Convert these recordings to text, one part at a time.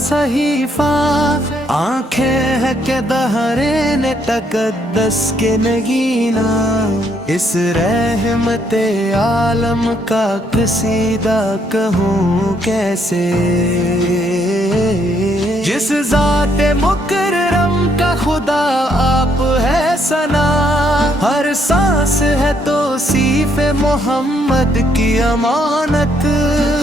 صحیفہ، آنکھیں ہے کہ دہرین تقدس کے نگینہ، اس رحمت عالم کا قصیدہ کہوں کیسے، جس ذات مکرم کا خدا آپ ہے ثنا، ہر سانس ہے توصیف محمد کی امانت،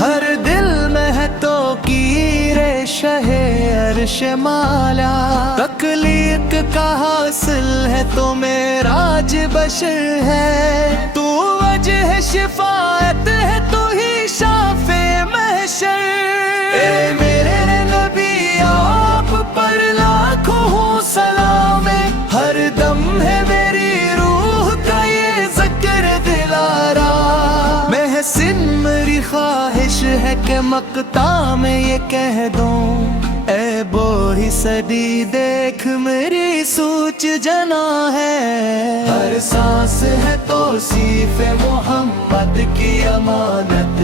ہر دل میں ہے توقیر شہ عرش مالا، تخلیق کا حاصل ہے تو معراج بشر ہے، تو وجہ شفاعت ہے تو ہی شافع محشر، اے میرے نبی آپ پر لاکھوں سلام، ہر دم ہے میری روح کا یہ ذکر دلارا، محسن میری خواہش ہے کہ مقطع میں یہ کہہ دوں، اے بوڑھی صدی دیکھ میری سوچ جنا ہے، ہر سانس ہے توصیف محمد کی امانت،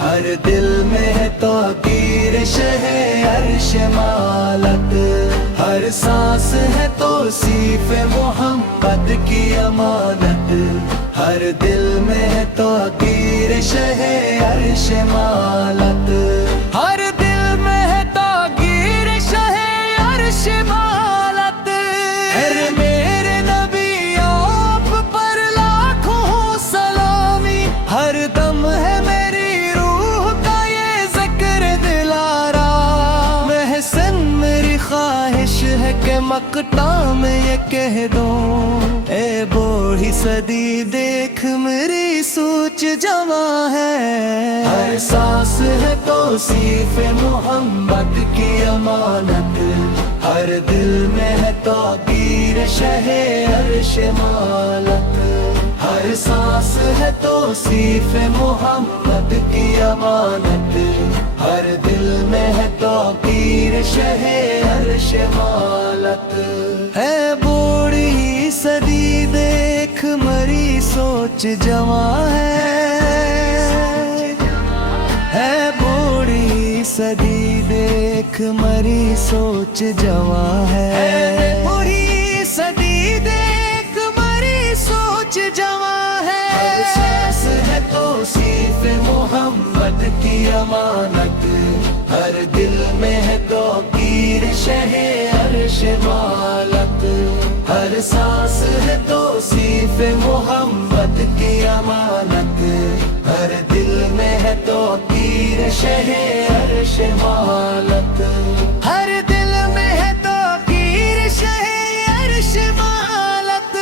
ہر دل میں ہے توقیر شہ عرش مالت، ہر سانس ہے توصیف محمد کی امانت، ہر دل میں ہے توقیر شہ عرش مالت، ہر دل میں ہے توقیر شہ عرش مالت، اے میرے نبی آپ پر لاکھوں سلامی، ہر دم ہے میری روح کا یہ ذکر دلارا، محسن میری خواہش ہے کہ مقطع میں یہ کہہ دوں، اے بوڑھی صدی دیکھ میری سوچ جمع ہے، ہر سانس ہے توصیف محمد کی امانت، ہر دل میں ہے توقیر شہ عرش مالت، ہر سانس ہے توصیف محمد کی امانت، ہر دل میں ہے توقیر شہ عرش مالت، ہے بوڑھی صدی دیکھ مری سوچ جمع ہے بوڑھی صدی دیکھ مری سوچ جمع ہے، بوڑھی صدی دیکھ مری سوچ جمع ہے، ہر سانس ہے توصیف محمد کی امانت، ہر دل میں ہے توقیر شہ عرش مالت، ہر سانس ہے توصیف محمد کی امانت، ہر دل میں ہے توقیر شہ عرش مالت، ہر دل میں ہے توقیر شہ عرش مالت،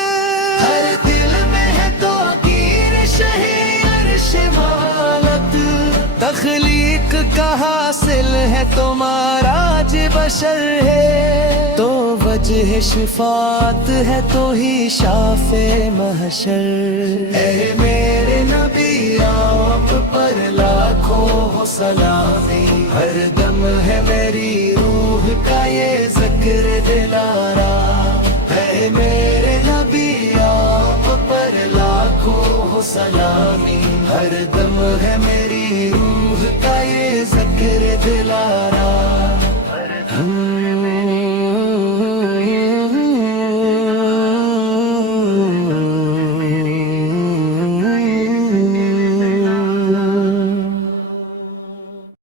ہر دل میں ہے توقیر شہ عرش مالت، تخلیق کا حاصل ہے تمہارا بشر ہے، تو وجہ شفاعت ہے تو ہی شافع محشر، اے میرے نبی آپ پر لاکھوں سلامی، ہر دم ہے میری روح کا یہ ذکر دلارا، اے میرے نبی آپ پر لاکھوں سلامی، ہر دم ہے میری